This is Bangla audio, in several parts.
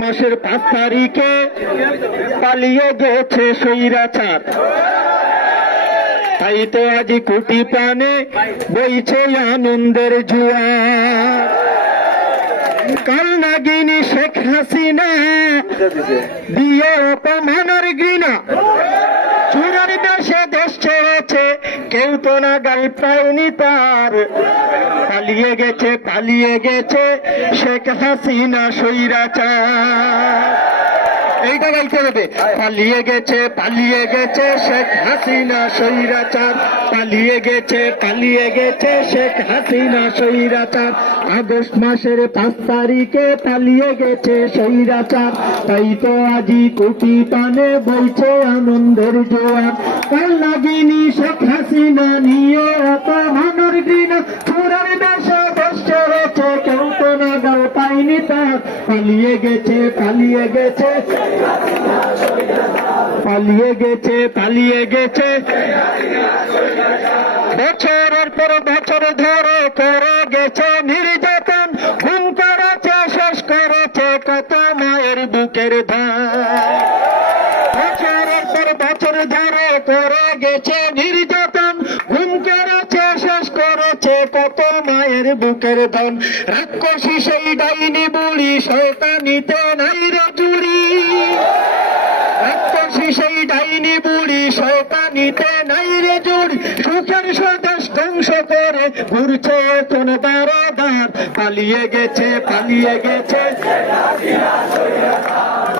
মাসের পাঁচ তারিখে পালিয়ে গেছে সৈরাচার তাই তো আজি কুটি পানে বইছে আনন্দের জুয়ার। কাল নাগিনী শেখ হাসিনা। দিয়ে অপমানের ঘৃণা। চুরার দেশে দেশ ছেড়েছে, কেউ তো না গাল পায়নি তার। পালিয়ে গেছে পালিয়ে গেছে শেখ হাসিনা সৈরাচার এইটা গাইতে হবে পালিয়ে গেছে পালিয়ে গেছে শেখ হাসিনা সৈরাচার পালিয়ে গেছে পালিয়ে গেছে শেখ হাসিনা সৈরাচার আগস্ট মাসের পাঁচ তারিখে পালিয়ে গেছে সৈরাচার তাই তো আজি কোটি পানে বইছে আনন্দের জোয়ার। কাল লাগিনি শেখ হাসিনা নিয়ে এত মানর ঘৃণা। চুরার দেশ পালিয়ে গেছে পালিয়ে গেছে। পালিয়ে গেছে পালিয়ে গেছে। বছরের পর বছর ধরে করে গেছে, নির্যাতন খুন করেছে, শেষ করেছে কত মায়ের বুকের ধান বছরের পর বছর ধরে করে গেছে, নির্যাতন ঘুম করেছে শেষ করেছে কত মায়ের বুকের ধন। রাক্ষসী সেই ডাইনি বুড়ি শয়তানিতে নাই রে জুড়ি রাক্ষসী সেই ডাইনি বুড়ি শয়তানিতে নাই রে জুড়ি সুখের ধ্বংস করে ঘুরছে কোন দারাদার পালিয়ে গেছে পালিয়ে গেছে।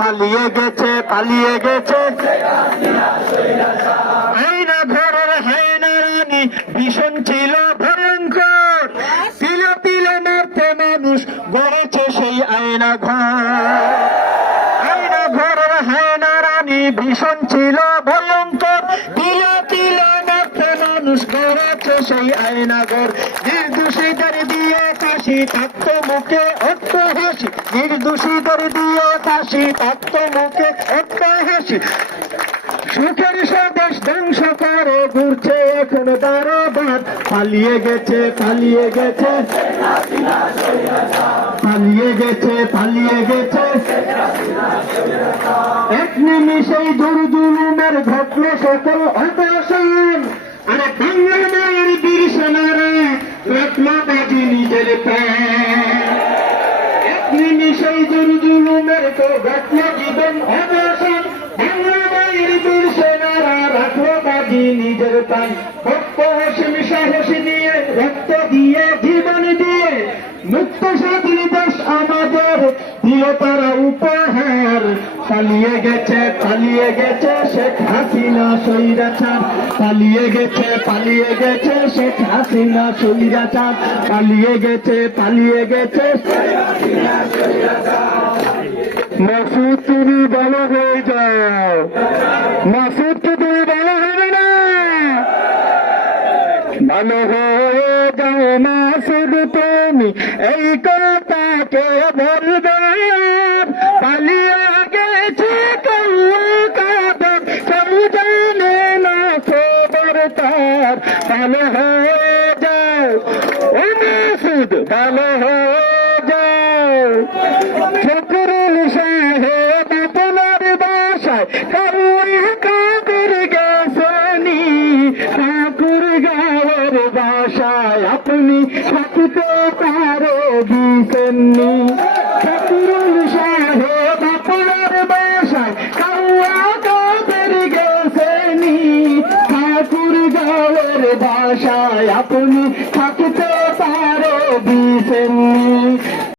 পালিয়ে গেছে পালিয়ে গেছে। হায়না রানী ভীষণ ছিল ভয়ঙ্কর তিলে তিলে মারতে মানুষ গড়েছে আয়না ঘর। ঘরের হায়না রানী ভীষণ ছিল ভয়ঙ্কর। তিলে তিলে মারতে মানুষ গড়েছে সেই দিয়ে কাশি থাকত মুখে হাসি সুখের স্বদেশ ধ্বংস করে, ঘুরছে এখন বারবার পালিয়ে গেছে পালিয়ে গেছে। পালিয়ে গেছে পালিয়ে গেছে। এক নিমিষেই জুরু জুলুমের ঘটল সকল অপসান আরে বাংলা মায়ের বীর সেনারা রাখল বাজি নিজের এক নিমিষেই জুরু জুলুমের ঘটল জীবন অবসান বীর সেনারা রাখল বাজি নিজের প্রাণ। ভক্ত হাসিম সাহসী নিয়ে, রক্ত দিয়ে, জীবন দিয়ে, মুক্ত স্বাধীন দেশ আমাদের। দিল উপহার, পালিয়ে গেছে পালিয়ে গেছে শেখ হাসিনা সৈরাচার পালিয়ে গেছে পালিয়ে গেছে শেখ হাসিনা সৈরাচার পালিয়ে গেছে পালিয়ে গেছে মাসুদ তুমি ভালো হয়ে যাও। তুমি এই কথাকে বলবে, পালিয়ে গেছে কাদের কেউ জানে না খবর তার, ভালো হয়ে যাও। ও মাসুদ ভালো হয়ে যাও। গিয়েছেননি ফকরুল সাহেব আপনার বাসায় কাউয়া কাকুর গেছনি। ঠাকুর গাঁয়ের বাসায় আপনি থাকতে